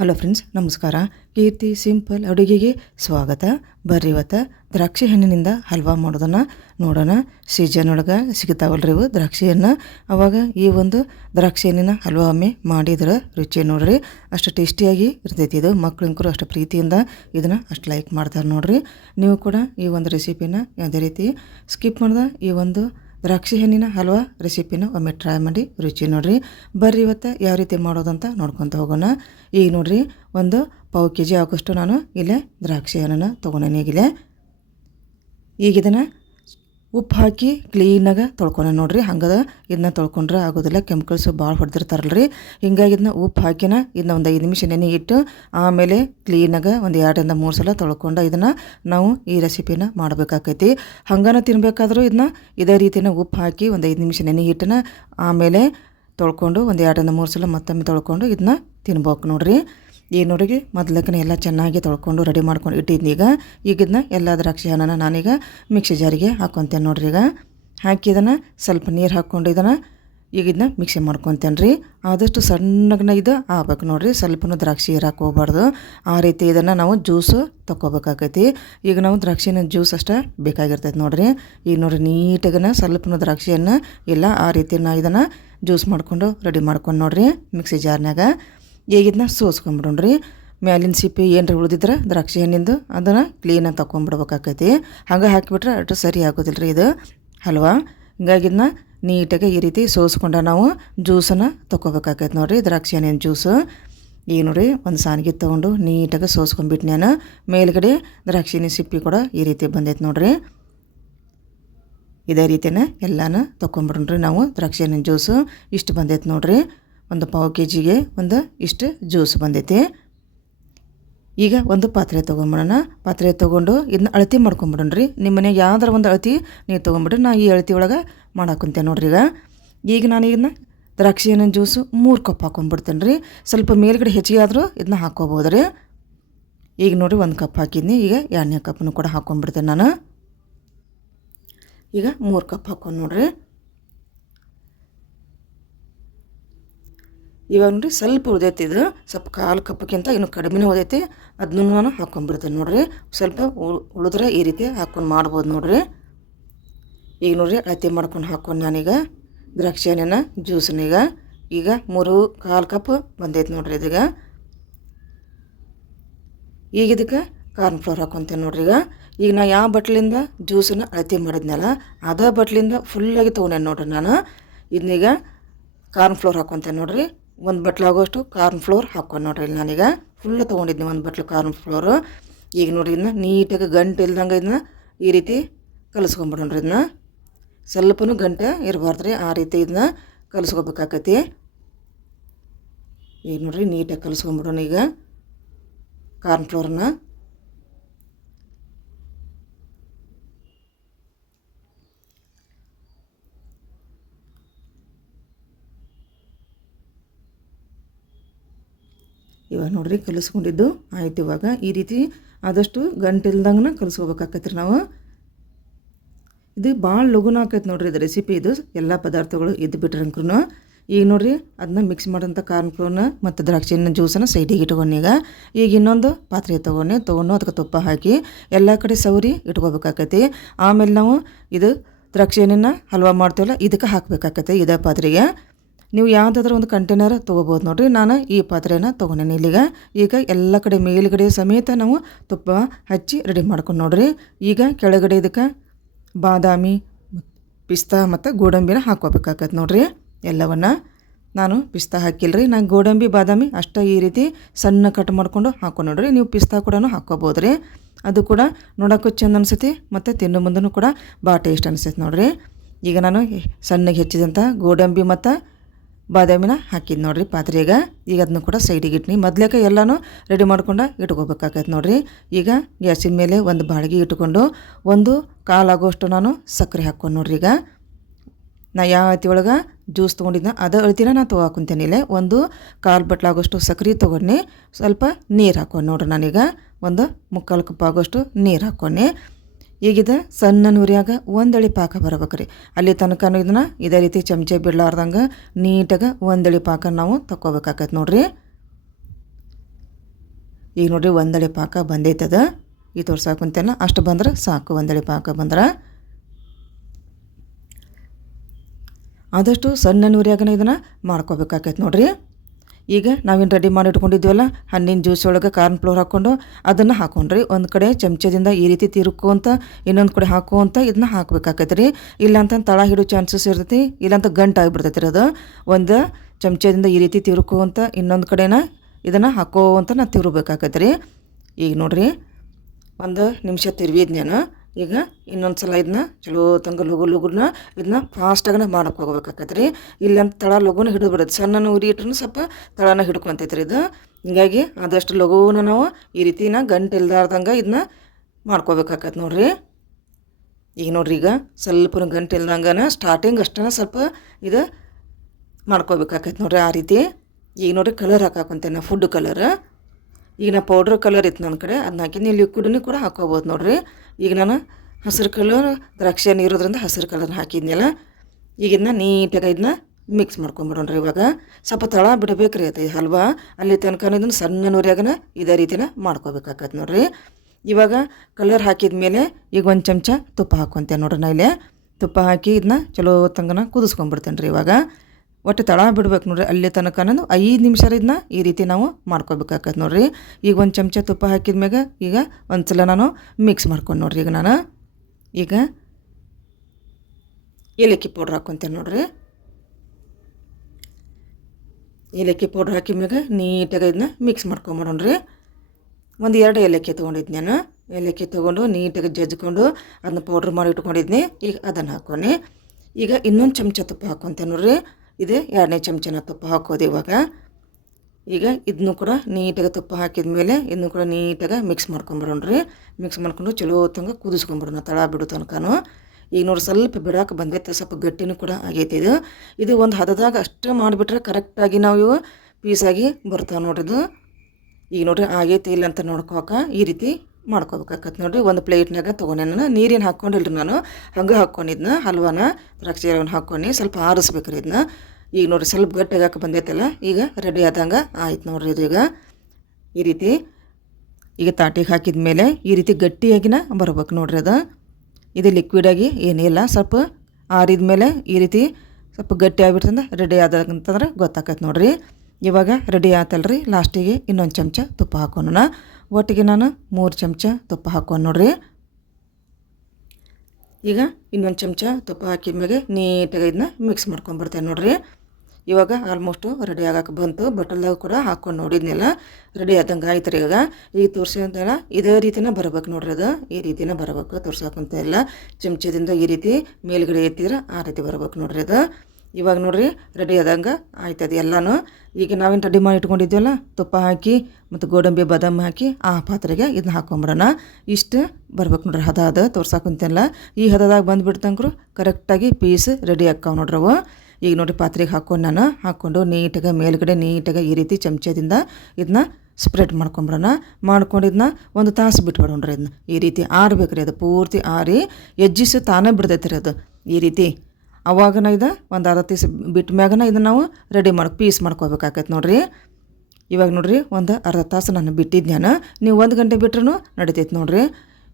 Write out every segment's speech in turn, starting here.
Hello friends, ನಮಸ್ಕಾರ. ಕೀರ್ತಿ simple ಅಡುಗೆಗೆ ಸ್ವಾಗತ. ಬರ್ರಿ ಇವತ್ತು ದ್ರಾಕ್ಷಿ ಹಣ್ಣಿನಿಂದ ಹಲ್ವಾ ಮಾಡೋದನ್ನು ನೋಡೋಣ. ಸೀಸನ್ ಒಳಗೆ ಸಿಗ್ತಾವಲ್ರಿ ಇವು ದ್ರಾಕ್ಷಿ ಹಣ್ಣು. ಅವಾಗ ಈ ಒಂದು ದ್ರಾಕ್ಷಿ ಹಣ್ಣಿನ ಹಲ್ವಾ ಒಮ್ಮೆ ಮಾಡಿದ್ರೆ ರುಚಿ ನೋಡ್ರಿ, ಅಷ್ಟು ಟೇಸ್ಟಿಯಾಗಿ ಇರ್ತೈತಿ. ಇದು ಮಕ್ಳಿಂಕರು ಅಷ್ಟು ಪ್ರೀತಿಯಿಂದ ಇದನ್ನು ಅಷ್ಟು ಲೈಕ್ ಮಾಡ್ತಾರೆ ನೋಡ್ರಿ. ನೀವು ಕೂಡ ಈ ಒಂದು ರೆಸಿಪಿನ ಯಾವುದೇ ರೀತಿ ಸ್ಕಿಪ್ ಮಾಡ್ದೆ ಈ ಒಂದು ದ್ರಾಕ್ಷಿ ಹಣ್ಣಿನ ಹಲ್ವಾ ರೆಸಿಪಿನ ಒಮ್ಮೆ ಟ್ರೈ ಮಾಡಿ ರುಚಿ ನೋಡ್ರಿ. ಬರ್ರಿ ಇವತ್ತು ಯಾವ ರೀತಿ ಮಾಡೋದಂತ ನೋಡ್ಕೊತ ಹೋಗೋಣ. ಈಗ ನೋಡ್ರಿ, ಒಂದು ಪಾವು ಕೆ ಜಿ ಆಗೋಷ್ಟು ನಾನು ಇಲ್ಲೇ ದ್ರಾಕ್ಷಿ ಹಣ್ಣನ್ನು ತೊಗೊಂಡೇನಿ. ಈಗ ಇದನ್ನು ಉಪ್ಪು ಹಾಕಿ ಕ್ಲೀನಾಗೆ ತೊಳ್ಕೊಂಡೆ ನೋಡ್ರಿ. ಹಂಗದ ಇದನ್ನ ತೊಳ್ಕೊಂಡ್ರೆ ಆಗೋದಿಲ್ಲ, ಕೆಮಿಕಲ್ಸು ಭಾಳ ಹೊಡೆದಿರ್ತಾರಲ್ರಿ. ಹಿಂಗಾಗಿ ಇದನ್ನ ಉಪ್ಪು ಹಾಕಿನ ಇದನ್ನ ಒಂದು 5 ನಿಮಿಷ ನೆನೆ ಇಟ್ಟು ಆಮೇಲೆ ಕ್ಲೀನಾಗೆ ಒಂದು 2ರಿಂದ 3 ಸಲ ತೊಳ್ಕೊಂಡು ಇದನ್ನು ನಾವು ಈ ರೆಸಿಪಿನ ಮಾಡಬೇಕಾಕೈತಿ. ಹಂಗನ ತಿನ್ಬೇಕಾದ್ರೂ ಇದನ್ನ ಇದೇ ರೀತಿನ ಉಪ್ಪು ಹಾಕಿ ಒಂದು 5 ನಿಮಿಷ ನೆನೆ ಇಟ್ಟನ ಆಮೇಲೆ ತೊಳ್ಕೊಂಡು ಒಂದು 2ರಿಂದ 3 ಸಲ ಮತ್ತೊಮ್ಮೆ ತೊಳ್ಕೊಂಡು ಇದನ್ನ ತಿನ್ಬೇಕು ನೋಡ್ರಿ. ಈ ನೋಡಿಗೆ ಮೊದಲಕ್ಕನೇ ಎಲ್ಲ ಚೆನ್ನಾಗಿ ತೊಳ್ಕೊಂಡು ರೆಡಿ ಮಾಡ್ಕೊಂಡು ಇಟ್ಟಿದ್ದೀನಿ. ಈಗ ಇದನ್ನ ಎಲ್ಲ ದ್ರಾಕ್ಷಿ ಹಣ್ಣನ್ನು ನಾನೀಗ ಮಿಕ್ಸಿ ಜಾರಿಗೆ ಹಾಕ್ಕೊತೇನೆ ನೋಡ್ರಿ. ಈಗ ಹಾಕಿ ಇದನ್ನು ಸ್ವಲ್ಪ ನೀರು ಹಾಕ್ಕೊಂಡು ಇದನ್ನು ಈಗ ಇದನ್ನ ಮಿಕ್ಸಿ ಮಾಡ್ಕೊತೇನೆ ರೀ. ಆದಷ್ಟು ಸಣ್ಣಗನ ಇದು ಆಗ್ಬೇಕು ನೋಡ್ರಿ, ಸ್ವಲ್ಪನೂ ದ್ರಾಕ್ಷಿ ಇರಕ್ಕೆ ಹೋಗ್ಬಾರ್ದು. ಆ ರೀತಿ ಇದನ್ನು ನಾವು ಜ್ಯೂಸು ತೊಗೋಬೇಕಾಗೈತಿ. ಈಗ ನಾವು ದ್ರಾಕ್ಷಿನ ಜ್ಯೂಸ್ ಅಷ್ಟೇ ಬೇಕಾಗಿರ್ತೈತೆ ನೋಡ್ರಿ. ಈಗ ನೋಡಿರಿ, ನೀಟಾಗನ ಸ್ವಲ್ಪನೂ ದ್ರಾಕ್ಷಿಯನ್ನು ಇಲ್ಲ ಆ ರೀತಿ ನಾ ಇದನ್ನು ಜ್ಯೂಸ್ ಮಾಡ್ಕೊಂಡು ರೆಡಿ ಮಾಡ್ಕೊಂಡು ನೋಡ್ರಿ ಮಿಕ್ಸಿ ಜಾರ್ನಾಗ. ಈಗ ಇದನ್ನ ಸೋಸ್ಕೊಂಬಿಡೋಣ್ರಿ. ಮ್ಯಾಲಿನ ಸಿಪ್ಪಿ ಏನರ ಉಳಿದಿದ್ರೆ ದ್ರಾಕ್ಷಿ ಹಣ್ಣಿಂದು ಅದನ್ನು ಕ್ಲೀನಾಗಿ ತಗೊಂಬಿಡ್ಬೇಕಾಕೈತಿ. ಹಂಗೆ ಹಾಕಿಬಿಟ್ರೆ ಅಷ್ಟು ಸರಿ ಆಗೋದಿಲ್ಲ ರೀ ಇದು ಹಲ್ವಾ. ಹಿಂಗಾಗಿ ಇದನ್ನ ನೀಟಾಗಿ ಈ ರೀತಿ ಸೋಸ್ಕೊಂಡು ನಾವು ಜ್ಯೂಸನ್ನು ತೊಗೋಬೇಕಾಕೈತಿ ನೋಡಿರಿ, ದ್ರಾಕ್ಷಿ ಹಣ್ಣಿನ ಜ್ಯೂಸು. ಈಗ ನೋಡಿರಿ, ಒಂದು ಸಾನಿಗೆ ತೊಗೊಂಡು ನೀಟಾಗಿ ಸೋಸ್ಕೊಂಡ್ಬಿಟ್ಟು ನಾನು ಮೇಲ್ಗಡೆ ದ್ರಾಕ್ಷಿ ಹಣ್ಣಿನ ಸಿಪ್ಪಿ ಕೂಡ ಈ ರೀತಿ ಬಂದೈತೆ ನೋಡಿರಿ. ಇದೇ ರೀತಿಯೇ ಎಲ್ಲನೂ ತೊಗೊಂಬಿಡ್ರಿ ನಾವು. ದ್ರಾಕ್ಷಿ ಹಣ್ಣಿನ ಜ್ಯೂಸು ಇಷ್ಟು ಬಂದೈತೆ ನೋಡಿರಿ. ಒಂದು ಪಾವು ಕೆ ಜಿಗೆ ಒಂದು ಇಷ್ಟು ಜ್ಯೂಸ್ ಬಂದೈತಿ. ಈಗ ಒಂದು ಪಾತ್ರೆ ತೊಗೊಂಬಿಡೋಣ. ಪಾತ್ರೆ ತೊಗೊಂಡು ಇದನ್ನ ಅಳತೆ ಮಾಡ್ಕೊಂಬಿಡೋಣ್ರಿ. ನಿಮ್ಮ ಮನೆಗೆ ಯಾವ್ದಾರ ಒಂದು ಅಳತೆ ನೀವು ತೊಗೊಂಬಿಡ್ರಿ. ನಾ ಈ ಅಳತೆ ಒಳಗೆ ಮಾಡಾಕೊಂತೇನೆ ನೋಡ್ರಿ. ಈಗ ನಾನು ಇದನ್ನ ದ್ರಾಕ್ಷಿ ಹಣ್ಣಿನ ಜ್ಯೂಸು 3 ಕಪ್ ಹಾಕೊಂಡ್ಬಿಡ್ತೇನೆ ರೀ. ಸ್ವಲ್ಪ ಮೇಲ್ಗಡೆ ಹೆಚ್ಚಿಗೆ ಆದರೂ ಇದನ್ನ ಹಾಕ್ಕೋಬೋದು ರೀ. ಈಗ ನೋಡಿರಿ, 1 ಕಪ್ ಹಾಕಿದ್ನಿ. ಈಗ 2ನೇ ಕಪ್ಪನ್ನು ಕೂಡ ಹಾಕ್ಕೊಂಡ್ಬಿಡ್ತೇನೆ ನಾನು. ಈಗ 3 ಕಪ್ ಹಾಕ್ಕೊಂಡು ನೋಡ್ರಿ. ಇವಾಗ ನೋಡಿರಿ, ಸ್ವಲ್ಪ ಉಳಿದೈತಿ. ಇದು ಸ್ವಲ್ಪ 1/4 ಕಪ್ಗಿಂತ ಇನ್ನೂ ಕಡಿಮೆನೇ ಉಳಿದೈತಿ. ಅದನ್ನು ನಾನು ಹಾಕ್ಕೊಂಡ್ಬಿಡ್ತೇನೆ ನೋಡಿರಿ. ಸ್ವಲ್ಪ ಉಳಿದ್ರೆ ಈ ರೀತಿ ಹಾಕ್ಕೊಂಡು ಮಾಡ್ಬೋದು ನೋಡಿರಿ. ಈಗ ನೋಡಿರಿ, ಅಳತೆ ಮಾಡ್ಕೊಂಡು ಹಾಕ್ಕೊಂಡು ನಾನೀಗ ದ್ರಾಕ್ಷಿ ಹಣ್ಣಿನ ಜ್ಯೂಸನ್ನೀಗ ಈಗ 3/4 ಕಪ್ ಬಂದೈತೆ ನೋಡಿರಿ ಇದೀಗ. ಈಗ ಇದಕ್ಕೆ ಕಾರ್ನ್ಫ್ಲೋರ್ ಹಾಕ್ಕೊತೇನೆ ನೋಡ್ರಿ. ಈಗ ನಾ ಯಾವ ಬಟ್ಲಿಂದ ಜ್ಯೂಸನ್ನು ಅಳತೆ ಮಾಡಿದ್ನಲ್ಲ ಅದೇ ಬಟ್ಲಿಂದ ಫುಲ್ಲಾಗಿ ತೊಗೊಂಡೇನೆ ನೋಡ್ರಿ ನಾನು. ಇದನ್ನೀಗ ಕಾರ್ನ್ಫ್ಲೋರ್ ಹಾಕ್ಕೊತೇನೆ ನೋಡಿರಿ. 1 ಬಟ್ಲಾಗೋಷ್ಟು ಕಾರ್ನ್ಫ್ಲೋರ್ ಹಾಕ್ಕೊಂಡು ನೋಡ್ರಿ. ಇಲ್ಲಿ ನಾನೀಗ ಫುಲ್ಲು ತೊಗೊಂಡಿದ್ನಿ 1 ಬಟ್ಲು ಕಾರ್ನ್ಫ್ಲೋರು. ಈಗ ನೋಡಿರಿ, ಇದನ್ನ ನೀಟಾಗಿ ಗಂಟೆ ಇಲ್ದಂಗೆ ಇದನ್ನ ಈ ರೀತಿ ಕಲಿಸ್ಕೊಂಬಿಡೋಣ್ರಿ. ಇದನ್ನ ಸ್ವಲ್ಪನೂ ಗಂಟೆ ಇರಬಾರ್ದು ರೀ, ಆ ರೀತಿ ಇದನ್ನ ಕಲಿಸ್ಕೋಬೇಕಾಕೈತಿ. ಈಗ ನೋಡಿರಿ, ನೀಟಾಗಿ ಕಲಿಸ್ಕೊಂಬಿಡೋಣ ಈಗ ಕಾರ್ನ್ಫ್ಲೋರನ್ನ. ಇವಾಗ ನೋಡ್ರಿ, ಕಲಿಸ್ಕೊಂಡಿದ್ದು ಆಯ್ತು. ಇವಾಗ ಈ ರೀತಿ ಆದಷ್ಟು ಗಂಟೆ ಇಲ್ದಂಗೆ ಕಲಿಸ್ಕೋಬೇಕಾಕೈತ್ರಿ ನಾವು. ಇದು ಭಾಳ ಲಘುನ ಆಕೈತೆ ನೋಡ್ರಿ ಇದು ರೆಸಿಪಿ. ಇದು ಎಲ್ಲ ಪದಾರ್ಥಗಳು ಇದ್ದು ಬಿಟ್ರಂಕ್ರೂ. ಈಗ ನೋಡಿರಿ, ಅದನ್ನ ಮಿಕ್ಸ್ ಮಾಡೋಂಥ ಕಾರ್ನ್ಫ್ಲೋರ್ನ ಮತ್ತು ದ್ರಾಕ್ಷಿ ಹಣ್ಣಿನ ಜ್ಯೂಸನ್ನು ಸೈಡಿಗೆ ಇಟ್ಕೊಂಡು ಈಗ ಇನ್ನೊಂದು ಪಾತ್ರೆ ತೊಗೊಂಡು ಅದಕ್ಕೆ ತುಪ್ಪ ಹಾಕಿ ಎಲ್ಲ ಕಡೆ ಸವರಿ ಇಟ್ಕೋಬೇಕಾಕೈತಿ. ಆಮೇಲೆ ನಾವು ಇದು ದ್ರಾಕ್ಷಿ ಹಣ್ಣಿನ ಹಲ್ವಾ ಮಾಡ್ತೀವಲ್ಲ ಇದಕ್ಕೆ ಹಾಕಬೇಕಾಕೈತಿ ಇದೇ ಪಾತ್ರೆಗೆ. ನೀವು ಯಾವುದಾದ್ರೂ ಒಂದು ಕಂಟೈನರ್ ತೊಗೋಬೋದು ನೋಡಿರಿ. ನಾನು ಈ ಪಾತ್ರೆನ ತೊಗೊಂಡೇನಿ ಇಲ್ಲಿಗ. ಈಗ ಎಲ್ಲ ಕಡೆ ಮೇಲುಗಡೆ ಸಮೇತ ನಾವು ತುಪ್ಪ ಹಚ್ಚಿ ರೆಡಿ ಮಾಡ್ಕೊಂಡು ನೋಡಿರಿ. ಈಗ ಕೆಳಗಡೆ ಇದಕ್ಕೆ ಬಾದಾಮಿ, ಪಿಸ್ತಾ ಮತ್ತು ಗೋಡಂಬಿನ ಹಾಕ್ಕೋಬೇಕಾಗತ್ತೆ ನೋಡಿರಿ. ಎಲ್ಲವನ್ನು ನಾನು ಪಿಸ್ತಾ ಹಾಕಿಲ್ರಿ, ನಾನು ಗೋಡಂಬಿ ಬಾದಾಮಿ ಅಷ್ಟೇ ಈ ರೀತಿ ಸಣ್ಣ ಕಟ್ ಮಾಡ್ಕೊಂಡು ಹಾಕ್ಕೊಂಡು ನೋಡಿರಿ. ನೀವು ಪಿಸ್ತಾ ಕೂಡ ಹಾಕ್ಕೋಬೋದು ರೀ. ಅದು ಕೂಡ ನೋಡೋಕ್ಕೂ ಚೆಂದ ಅನಿಸುತ್ತೆ ಮತ್ತು ತಿನ್ನೋ ಮುಂದೂ ಕೂಡ ಭಾಳ ಟೇಸ್ಟ್ ಅನಿಸುತ್ತೆ ನೋಡಿರಿ. ಈಗ ನಾನು ಸಣ್ಣಗೆ ಹೆಚ್ಚಿದಂಥ ಗೋಡಂಬಿ ಮತ್ತು ಬಾದಾಮಿನ ಹಾಕಿದ್ದು ನೋಡಿರಿ ಪಾತ್ರೆಗೆ. ಈಗ ಅದನ್ನು ಕೂಡ ಸೈಡಿಗೆ ಇಟ್ನಿ. ಮೊದಲೇಕೆ ಎಲ್ಲನೂ ರೆಡಿ ಮಾಡ್ಕೊಂಡು ಇಟ್ಕೋಬೇಕಾಗೈತೆ ನೋಡಿರಿ. ಈಗ ಗ್ಯಾಸಿನ ಮೇಲೆ ಒಂದು ಬಾಳಿಗೆ ಇಟ್ಕೊಂಡು 1/4 ಆಗೋಷ್ಟು ನಾನು ಸಕ್ಕರೆ ಹಾಕ್ಕೊಂಡು ನೋಡ್ರಿ. ಈಗ ನಾ ಯಾವ ಅಳತೆ ಒಳಗೆ ಜ್ಯೂಸ್ ತೊಗೊಂಡಿದ್ನ ಅದೇ ಅಳತಿನ ನಾನು ತೊಗೊಕೊಂತೇನೆ. ಇಲ್ಲೇ 1/4 ಬಟ್ಲಾಗೋಷ್ಟು ಸಕ್ಕರೆ ತೊಗೊಂಡು ಸ್ವಲ್ಪ ನೀರು ಹಾಕ್ಕೊಂಡು ನೋಡ್ರಿ. ನಾನೀಗ 1/4 ಕಪ್ ಆಗೋಷ್ಟು ನೀರು ಹಾಕ್ಕೊಂಡು ಈಗಿದ ಸಣ್ಣ ಉರಿಯಾಗ ಒಂದಳಿ ಪಾಕ ಬರ್ಬೇಕ್ರಿ. ಅಲ್ಲಿ ತನಕನೂ ಇದನ್ನ ಇದೇ ರೀತಿ ಚಮಚೆ ಬಿಡ್ಲಾರ್ದಂಗೆ ನೀಟಾಗಿ ಒಂದಳಿ ಪಾಕ ನಾವು ತಗೋಬೇಕಾಗತ್ತೆ ನೋಡ್ರಿ. ಈಗ ನೋಡಿರಿ ಒಂದಳೆ ಪಾಕ ಬಂದೈತದ. ಈ ತೋರ್ಸಾಕುಂತೇನ ಅಷ್ಟು ಬಂದ್ರೆ ಸಾಕು. ಒಂದಳೆ ಪಾಕ ಬಂದ್ರೆ ಆದಷ್ಟು ಸಣ್ಣ ಉರಿಯಾಗನ ಇದನ್ನು ಮಾಡ್ಕೋಬೇಕಾಕೈತೆ ನೋಡಿರಿ. ಈಗ ನಾವೇನು ರೆಡಿ ಮಾಡಿ ಇಟ್ಕೊಂಡಿದ್ದೀವಲ್ಲ ಹಣ್ಣಿನ ಜ್ಯೂಸ್ ಒಳಗೆ ಕಾರ್ನ್ ಫ್ಲೋರ್ ಹಾಕ್ಕೊಂಡು ಅದನ್ನು ಹಾಕೊಂಡ್ರಿ. ಒಂದು ಕಡೆ ಚಮಚದಿಂದ ಈ ರೀತಿ ತಿರುಕೋಂತ ಇನ್ನೊಂದು ಕಡೆ ಹಾಕುವಂತ ಇದನ್ನ ಹಾಕ್ಬೇಕಾಕೈತೆ ರೀ. ಇಲ್ಲಾಂತ ತಳ ಹಿಡೋ ಚಾನ್ಸಸ್ ಇರ್ತೈತಿ, ಇಲ್ಲಾಂತ ಗಂಟು ಆಗಿಬಿಡ್ತೈತಿ ರೀ. ಅದು ಒಂದು ಚಮಚದಿಂದ ಈ ರೀತಿ ತಿರುಕೋಂತ ಇನ್ನೊಂದು ಕಡೆನ ಇದನ್ನು ಹಾಕೋವಂತ ನಾ ತಿರುಬೇಕಾಕೈತೆ ರೀ. ಈಗ ನೋಡಿರಿ ಒಂದು ನಿಮಿಷ ತಿರುವಿದ್ನೇನು. ಈಗ ಇನ್ನೊಂದು ಸಲ ಇದನ್ನ ಚಲೋ ತಂಗ ಲಘುನ ಇದನ್ನ ಫಾಸ್ಟಾಗನ ಮಾಡಕ್ಕೆ ಹೋಗ್ಬೇಕಾಕೈತೆ ರೀ. ಇಲ್ಲಂತ ತಳ ಲಘುನ ಹಿಡಿದು ಬಿಡುತ್ತೆ. ಸಣ್ಣ ಉರಿ ಇಟ್ರೂ ಸ್ವಲ್ಪ ತಳನ ಹಿಡ್ಕೊಂತೈತೆ ರೀ ಇದು. ಹಿಂಗಾಗಿ ಆದಷ್ಟು ಲಘುನ ನಾವು ಈ ರೀತಿನ ಗಂಟು ಇಲ್ದಾರ್ದಂಗೆ ಇದನ್ನ ಮಾಡ್ಕೋಬೇಕಾಕೈತೆ ನೋಡಿರಿ. ಈಗ ನೋಡ್ರಿ ಈಗ ಸ್ವಲ್ಪ ಗಂಟು ಇಲ್ದಂಗನ ಸ್ಟಾರ್ಟಿಂಗ್ ಅಷ್ಟನ ಸ್ವಲ್ಪ ಇದು ಮಾಡ್ಕೋಬೇಕಾಕೈತೆ ನೋಡ್ರಿ ಆ ರೀತಿ. ಈಗ ನೋಡಿರಿ ಕಲರ್ ಹಾಕಾಕೊಂತೇನೆ, ಫುಡ್ ಕಲರ್. ಈಗ ನಾ ಪೌಡ್ರ್ ಕಲರ್ ಇತ್ತು ನನ್ನ ಕಡೆ, ಅದನ್ನ ಹಾಕಿ ನೀವು ಲಿಕ್ವಿಡನ್ನು ಕೂಡ ಹಾಕೋಬೋದು ನೋಡಿರಿ. ಈಗ ನಾನು ಹಸಿರು ಕಲರ್ ದ್ರಾಕ್ಷಿ ಹಣ್ಣು ಇರೋದ್ರಿಂದ ಹಸಿರು ಕಲರ್ನ ಹಾಕಿದ್ನಲ್ಲ. ಈಗ ಇದನ್ನ ನೀಟಾಗಿ ಇದನ್ನ ಮಿಕ್ಸ್ ಮಾಡ್ಕೊಂಬಿಡೋಣ್ರಿ. ಇವಾಗ ಸ್ವಲ್ಪ ತಳ ಬಿಡಬೇಕ್ರಿ ಅದು ಹಲ್ವಾ. ಅಲ್ಲಿ ತನಕ ಇದನ್ನು ಸಣ್ಣ ಉರಿಯಾಗನ ಇದೇ ರೀತಿನ ಮಾಡ್ಕೋಬೇಕಾಗತ್ತೆ ನೋಡಿರಿ. ಇವಾಗ ಕಲರ್ ಹಾಕಿದ ಮೇಲೆ ಈಗ ಒಂದು ಚಮಚ ತುಪ್ಪ ಹಾಕ್ಕೊಂತೇನೆ ನೋಡ್ರಿ. ನಾ ಇಲ್ಲೇ ತುಪ್ಪ ಹಾಕಿ ಇದನ್ನ ಚಲೋ ತಂಗನ ಕುದಿಸ್ಕೊಂಡ್ಬಿಡ್ತೇನೆ ರೀ. ಇವಾಗ ಒಟ್ಟು ತಳ ಬಿಡ್ಬೇಕು ನೋಡ್ರಿ. ಅಲ್ಲಿ ತನಕ 5 ನಿಮಿಷ ಇದನ್ನ ಈ ರೀತಿ ನಾವು ಮಾಡ್ಕೋಬೇಕಾಗತ್ತೆ ನೋಡ್ರಿ. ಈಗ ಒಂದು ಚಮಚ ತುಪ್ಪ ಹಾಕಿದ ಮ್ಯಾಗ ಈಗ ಒಂದು ಸಲ ನಾನು ಮಿಕ್ಸ್ ಮಾಡ್ಕೊಂಡು ನೋಡ್ರಿ. ಈಗ ನಾನು ಈಗ ಏಲಕ್ಕಿ ಪೌಡ್ರ್ ಹಾಕ್ಕೊಂತೇನೆ ನೋಡ್ರಿ. ಏಲಕ್ಕಿ ಪೌಡ್ರ್ ಹಾಕಿದ ಮ್ಯಾಗ ನೀಟಾಗಿ ಇದನ್ನ ಮಿಕ್ಸ್ ಮಾಡ್ಕೊಂಬಿಡೋಣ್ರಿ. ಒಂದು 2 ಏಲಕ್ಕಿ ತೊಗೊಂಡಿದ್ದು ನಾನು. ಏಲಕ್ಕಿ ತೊಗೊಂಡು ನೀಟಾಗಿ ಜಜ್ಕೊಂಡು ಅದನ್ನ ಪೌಡ್ರ್ ಮಾಡಿ ಇಟ್ಕೊಂಡಿದ್ನಿ. ಈಗ ಅದನ್ನು ಹಾಕ್ಕೊಂಡು ಈಗ ಇನ್ನೊಂದು ಚಮಚ ತುಪ್ಪ ಹಾಕ್ಕೊಂತೇನೆ ನೋಡ್ರಿ. ಇದೇ 2ನೇ ಚಮಚನ ತುಪ್ಪ ಹಾಕೋದು ಇವಾಗ. ಈಗ ಇದನ್ನು ಕೂಡ ನೀಟಾಗಿ ತುಪ್ಪ ಹಾಕಿದ ಮೇಲೆ ಇದನ್ನು ಕೂಡ ನೀಟಾಗಿ ಮಿಕ್ಸ್ ಮಾಡ್ಕೊಂಬಿಡೋಣ್ರಿ. ಮಿಕ್ಸ್ ಮಾಡ್ಕೊಂಡು ಚಲೋ ತಂಗ ಕುದಿಸ್ಕೊಂಬಿಡೋಣ ತಳ ಬಿಡೋ ತನಕನೂ. ಈಗ ನೋಡಿ ಸ್ವಲ್ಪ ಬಿಡಾಕೆ ಬಂದೈತೆ, ಸ್ವಲ್ಪ ಗಟ್ಟಿನೂ ಕೂಡ ಆಗೈತೆ ಇದು. ಇದು ಒಂದು ಹದದಾಗ ಅಷ್ಟು ಮಾಡಿಬಿಟ್ರೆ ಕರೆಕ್ಟಾಗಿ ನಾವು ಇವು ಪೀಸಾಗಿ ಬರ್ತಾವೆ ನೋಡ್ರಿದು. ಈಗ ನೋಡ್ರಿ ಆಗೈತೆ ಇಲ್ಲ ಅಂತ ನೋಡ್ಕೋಕ ಈ ರೀತಿ ಮಾಡ್ಕೋಬೇಕಾಗತ್ತೆ ನೋಡಿರಿ. ಒಂದು ಪ್ಲೇಟ್ನಾಗ ತೊಗೊಂಡೆ ನಾನು, ನೀರೇನು ಹಾಕ್ಕೊಂಡಿಲ್ರಿ ನಾನು, ಹಂಗೆ ಹಾಕ್ಕೊಂಡಿದ್ನ ಹಲ್ವಾನ ದ್ರಾಕ್ಷಿ ಹಲ್ವನ ಹಾಕ್ಕೊಂಡು ಸ್ವಲ್ಪ ಆರಿಸ್ಬೇಕ್ರಿ ಇದನ್ನ. ಈಗ ನೋಡಿರಿ ಸ್ವಲ್ಪ ಗಟ್ಟಿಗೆ ಹಾಕಿ ಬಂದೈತಲ್ಲ, ಈಗ ರೆಡಿ ಆದಂಗೆ ಆಯ್ತು ನೋಡ್ರಿ ಇದು. ಈಗ ಈ ರೀತಿ ಈಗ ತಾಟಿಗೆ ಹಾಕಿದ ಮೇಲೆ ಈ ರೀತಿ ಗಟ್ಟಿಯಾಗಿನ ಬರ್ಬೇಕು ನೋಡ್ರಿ ಅದು. ಇದು ಲಿಕ್ವಿಡಾಗಿ ಏನಿಲ್ಲ, ಸ್ವಲ್ಪ ಆರಿದ ಮೇಲೆ ಈ ರೀತಿ ಸ್ವಲ್ಪ ಗಟ್ಟಿ ಆಗಿಬಿಡ್ತಂದ್ರೆ ರೆಡಿ ಆದಂತಂದ್ರೆ ಗೊತ್ತಾಕೈತೆ ನೋಡ್ರಿ. ಇವಾಗ ರೆಡಿ ಆತಲ್ರಿ. ಲಾಸ್ಟಿಗೆ ಇನ್ನೊಂದು ಚಮಚ ತುಪ್ಪ ಹಾಕೋಣ. ಒಟ್ಟಿಗೆ ನಾನು 3 ಚಮಚ ತುಪ್ಪ ಹಾಕೊಂಡು ನೋಡ್ರಿ. ಈಗ ಇನ್ನೊಂದು ಚಮಚ ತುಪ್ಪ ಹಾಕಿದ ಮ್ಯಾಗೆ ನೀಟಾಗಿ ಇದನ್ನ ಮಿಕ್ಸ್ ಮಾಡ್ಕೊಂಡ್ಬರ್ತೇನೆ ನೋಡ್ರಿ. ಇವಾಗ ಆಲ್ಮೋಸ್ಟು ರೆಡಿ ಆಗಕ್ಕೆ ಬಂತು. ಬಟಲ್ದಾಗ ಕೂಡ ಹಾಕ್ಕೊಂಡು ನೋಡಿದ್ನೆಲ್ಲ ರೆಡಿ ಆದಂಗೆ ಆಯ್ತು ರೀ. ಈಗ ತೋರಿಸಿದೆಲ್ಲ ಇದೇ ರೀತಿನ ಬರ್ಬೇಕು ನೋಡ್ರಿ. ಅದು ಈ ರೀತಿನ ಬರಬೇಕು. ತೋರ್ಸಾಕಂತ ಎಲ್ಲ ಚಮಚದಿಂದ ಈ ರೀತಿ ಮೇಲ್ಗಡೆ ಎತ್ತಿದ್ರೆ ಆ ರೀತಿ ಬರ್ಬೇಕು ನೋಡ್ರಿ ಅದು. ಇವಾಗ ನೋಡ್ರಿ ರೆಡಿ ಆದಂಗೆ ಆಯ್ತದೆ ಎಲ್ಲನೂ. ಈಗ ನಾವೇನು ರೆಡಿ ಮಾಡಿ ಇಟ್ಕೊಂಡಿದ್ದೀವಲ್ಲ ತುಪ್ಪ ಹಾಕಿ ಮತ್ತು ಗೋಡಂಬಿ ಬಾದಾಮಿ ಹಾಕಿ ಆ ಪಾತ್ರೆಗೆ ಇದನ್ನ ಹಾಕೊಂಬಿಡೋಣ. ಇಷ್ಟು ಬರ್ಬೇಕು ನೋಡ್ರಿ ಹದ ಅದು. ತೋರ್ಸಾಕಂತೆಲ್ಲ ಈ ಹದದಾಗ ಬಂದುಬಿಡ್ತಂಗ್ರು ಕರೆಕ್ಟಾಗಿ ಪೀಸ್ ರೆಡಿ ಆಕ್ಕಾವ ನೋಡ್ರವು. ಈಗ ನೋಡಿರಿ ಪಾತ್ರೆಗೆ ಹಾಕ್ಕೊಂಡು ನಾನು ಹಾಕ್ಕೊಂಡು ನೀಟಾಗಿ ಮೇಲ್ಗಡೆ ನೀಟಾಗಿ ಈ ರೀತಿ ಚಮಚದಿಂದ ಇದನ್ನ ಸ್ಪ್ರೆಡ್ ಮಾಡ್ಕೊಂಬಿಡೋಣ. ಮಾಡ್ಕೊಂಡಿದ್ದನ್ನ 1 ತಾಸು ಬಿಟ್ಬಿಡೋಣ್ರಿ. ಇದನ್ನ ಈ ರೀತಿ ಆರ್ಬೇಕ್ರಿ. ಅದು ಪೂರ್ತಿ ಆರಿ ಎಜ್ಜಿಸಿ ತಾನೇ ಬಿಡ್ತೈತೆ ರೀ ಅದು ಈ ರೀತಿ. ಅವಾಗನ ಇದು ಒಂದು ಅರ್ಧ ತಾಸು ಬಿಟ್ಟ ಮ್ಯಾಗನ ಇದನ್ನು ನಾವು ರೆಡಿ ಪೀಸ್ ಮಾಡ್ಕೋಬೇಕಾಗೈತೆ ನೋಡ್ರಿ. ಇವಾಗ ನೋಡ್ರಿ ಒಂದು ಅರ್ಧ ತಾಸು ನಾನು ಬಿಟ್ಟಿದ್ದು ನಾನು. ನೀವು 1 ಗಂಟೆ ಬಿಟ್ರೂ ನಡಿತೈತೆ ನೋಡ್ರಿ.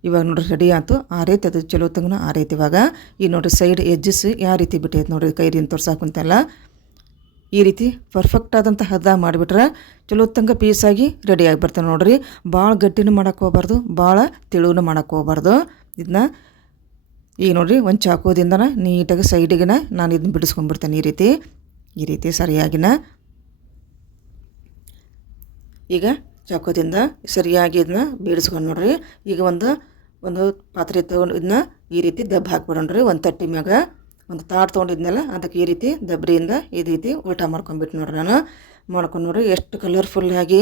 ಇವಾಗ ನೋಡ್ರಿ ರೆಡಿ ಆಯ್ತು. ಆರೈತೆ ಅದು ಚಲೋ ತಂಗನ ಆರೈತೆ. ಇವಾಗ ಈ ನೋಡ್ರಿ ಸೈಡ್ ಎಜ್ಜಸ್ ಯಾವ ರೀತಿ ಬಿಟ್ಟೈತೆ ನೋಡ್ರಿ. ಕೈರಿಂದ ತೋರ್ಸಾಕುಂತೆಲ್ಲ ಈ ರೀತಿ ಪರ್ಫೆಕ್ಟ್ ಆದಂಥ ಹದ ಮಾಡಿಬಿಟ್ರೆ ಚಲೋ ತಂಗ ಪೀಸಾಗಿ ರೆಡಿಯಾಗಿ ಬರ್ತಾನೆ ನೋಡ್ರಿ. ಭಾಳ ಗಟ್ಟಿನೂ ಮಾಡೋಕ್ಕೆ ಹೋಗ್ಬಾರ್ದು, ಭಾಳ ತಿಳುವೂ ಮಾಡೋಕ್ಕೆ ಹೋಗ್ಬಾರ್ದು. ಇದನ್ನ ಈಗ ನೋಡಿರಿ ಒಂದು ಚಾಕುದಿಂದನ ನೀಟಾಗಿ ಸೈಡಿಗೆ ನಾನು ಇದನ್ನ ಬಿಡಿಸ್ಕೊಂಡ್ಬಿಡ್ತೇನೆ ಈ ರೀತಿ ಸರಿಯಾಗಿನ. ಈಗ ಚಾಕುದಿಂದ ಸರಿಯಾಗಿ ಇದನ್ನ ಬಿಡಿಸ್ಕೊಂಡು ನೋಡ್ರಿ. ಈಗ ಒಂದು ಪಾತ್ರೆ ತೊಗೊಂಡು ಇದನ್ನ ಈ ರೀತಿ ದಬ್ಬ ಹಾಕ್ಬಿಡೋಣ್ರಿ. ಒಂದು ತಟ್ಟಿ ಮ್ಯಾಗ ಒಂದು ತಾಟ್ ತೊಗೊಂಡಿದ್ನಲ್ಲ ಅದಕ್ಕೆ ಈ ರೀತಿ ದಬ್ರಿಯಿಂದ ಈ ರೀತಿ ಉಲ್ಟಾ ಮಾಡ್ಕೊಂಡ್ಬಿಟ್ಟು ನೋಡ್ರಿ. ನಾನು ಮಾಡ್ಕೊಂಡು ನೋಡ್ರಿ ಎಷ್ಟು ಕಲರ್ಫುಲ್ಲಾಗಿ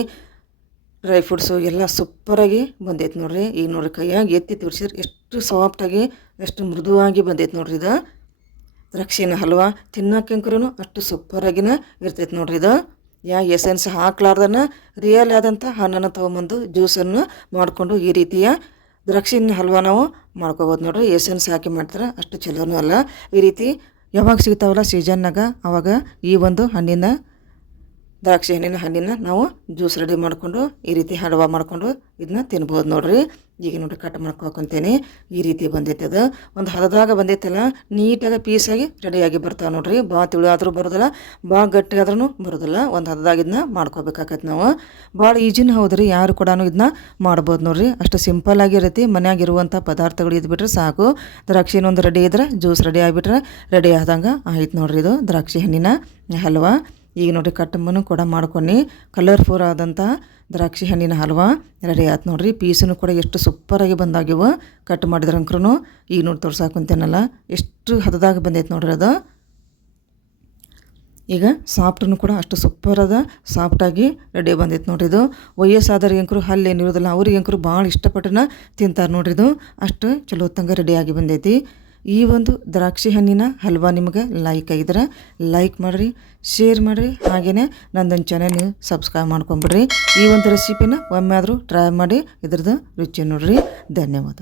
ಡ್ರೈ ಫ್ರೂಟ್ಸು ಎಲ್ಲ ಸೂಪರಾಗಿ ಬಂದೈತೆ ನೋಡ್ರಿ. ಈಗ ನೋಡ್ರಿ ಕೈಯಾಗಿ ಎತ್ತಿ ತೋರಿಸಿದ್ರೆ ಎಷ್ಟು ಸಾಫ್ಟಾಗಿ ಎಷ್ಟು ಮೃದುವಾಗಿ ಬಂದೈತೆ ನೋಡ್ರಿ. ಇದು ದ್ರಾಕ್ಷಿನ ಹಲ್ವಾ ತಿನ್ನೋಕೆಂಕ್ರೂ ಅಷ್ಟು ಸೂಪರಾಗಿನ ಇರ್ತೈತೆ ನೋಡ್ರಿ. ಇದು ಎಸೆನ್ಸ್ ಹಾಕ್ಲಾರ್ದನ ರಿಯಲ್ ಆದಂಥ ಹಣ್ಣನ್ನು ತೊಗೊಂಬಂದು ಜ್ಯೂಸನ್ನು ಮಾಡಿಕೊಂಡು ಈ ರೀತಿಯ ದ್ರಾಕ್ಷಿನ ಹಲ್ವಾ ನಾವು ಮಾಡ್ಕೋಬೋದು ನೋಡ್ರಿ. ಎಸೆನ್ಸ್ ಹಾಕಿ ಮಾಡ್ತಾರೆ ಅಷ್ಟು ಚಲೋನೂ ಅಲ್ಲ. ಈ ರೀತಿ ಯಾವಾಗ ಸಿಗ್ತಾವಲ್ಲ ಸೀಸನ್ನಾಗ ಅವಾಗ ಈ ಒಂದು ಹಣ್ಣಿನ ದ್ರಾಕ್ಷಿ ಹಣ್ಣಿನ ನಾವು ಜ್ಯೂಸ್ ರೆಡಿ ಮಾಡಿಕೊಂಡು ಈ ರೀತಿ ಹಲ್ವಾ ಮಾಡಿಕೊಂಡು ಇದನ್ನ ತಿನ್ಬೋದು ನೋಡ್ರಿ. ಈಗ ನೋಡ್ರಿ ಕಟ್ ಮಾಡ್ಕೊಕೊಂತೇನೆ. ಈ ರೀತಿ ಬಂದೈತೆ ಅದು. ಒಂದು ಹದದಾಗ ಬಂದೈತಲ್ಲ, ನೀಟಾಗಿ ಪೀಸಾಗಿ ರೆಡಿಯಾಗಿ ಬರ್ತಾವೆ ನೋಡ್ರಿ. ಭಾಳ ತಿಳಿ ಆದರೂ ಬರೋದಿಲ್ಲ, ಭಾಳ ಗಟ್ಟಿ ಆದ್ರೂ ಬರೋದಿಲ್ಲ. ಒಂದು ಹದದಾಗ ಇದನ್ನ ಮಾಡ್ಕೋಬೇಕಾಗತ್ತೆ ನಾವು. ಭಾಳ ಈಜಿನ ಹೌದ್ರಿ, ಯಾರು ಕೂಡ ಇದನ್ನ ಮಾಡ್ಬೋದು ನೋಡ್ರಿ. ಅಷ್ಟು ಸಿಂಪಲ್ ಆಗಿರತ್ತೆ. ಮನ್ಯಾಗಿರುವಂಥ ಪದಾರ್ಥಗಳು ಇದ್ಬಿಟ್ರೆ ಸಾಕು. ದ್ರಾಕ್ಷಿ ಒಂದು ರೆಡಿ ಇದ್ರೆ ಜ್ಯೂಸ್ ರೆಡಿ ಆಗಿಬಿಟ್ರೆ ರೆಡಿ ಆದಂಗೆ ಆಯ್ತು ನೋಡ್ರಿ. ಇದು ದ್ರಾಕ್ಷಿ ಹಣ್ಣಿನ ಹಲ್ವಾ. ಈಗ ನೋಡ್ರಿ ಕಟ್ಟಮ್ಮನು ಕೂಡ ಮಾಡ್ಕೊಂಡು ಕಲರ್ಫುಲ್ ಆದಂಥ ದ್ರಾಕ್ಷಿ ಹಣ್ಣಿನ ಹಲ್ವಾ ರೆಡಿ ಆಯ್ತು ನೋಡ್ರಿ. ಪೀಸನ್ನು ಕೂಡ ಎಷ್ಟು ಸೂಪರಾಗಿ ಬಂದಾಗಿವ ಕಟ್ ಮಾಡಿದ್ರಂಕ್ರೂ. ಈಗ ನೋಡಿ ತೋರ್ಸಾಕೊಂತೇನಲ್ಲ ಎಷ್ಟು ಹದದಾಗ ಬಂದೈತೆ ನೋಡ್ರಿ ಅದು. ಈಗ ಸಾಫ್ಟನ್ನು ಕೂಡ ಅಷ್ಟು ಸೂಪರದ ಸಾಫ್ಟಾಗಿ ರೆಡಿ ಬಂದೈತೆ ನೋಡ್ರಿ. ಇದು ವಯಸ್ಸಾದವ್ರಿಗಂಕರು ಹಲ್ಲೇನಿರೋದಿಲ್ಲ, ಅವ್ರಿಗಂಕರು ಭಾಳ ಇಷ್ಟಪಟ್ಟನ ತಿಂತಾರೆ ನೋಡ್ರಿ. ಇದು ಅಷ್ಟು ಚಲೋ ಹೊತ್ತಂಗೆ ರೆಡಿಯಾಗಿ ಬಂದೈತಿ. ಈ ಒಂದು ದ್ರಾಕ್ಷಿ ಹಣ್ಣಿನ ಹಲ್ವಾ ನಿಮಗೆ ಲೈಕ್ ಆಗಿದ್ರೆ ಲೈಕ್ ಮಾಡಿರಿ, ಶೇರ್ ಮಾಡಿರಿ, ಹಾಗೆಯೇ ನಂದೊಂದು ಚಾನಲ್ ನೀವು ಸಬ್ಸ್ಕ್ರೈಬ್ ಮಾಡ್ಕೊಂಬಿಡ್ರಿ. ಈ ಒಂದು ರೆಸಿಪಿನ ಒಮ್ಮೆ ಆದರೂ ಟ್ರೈ ಮಾಡಿ ಇದ್ರದ್ದು ರುಚಿ ನೋಡ್ರಿ. ಧನ್ಯವಾದ.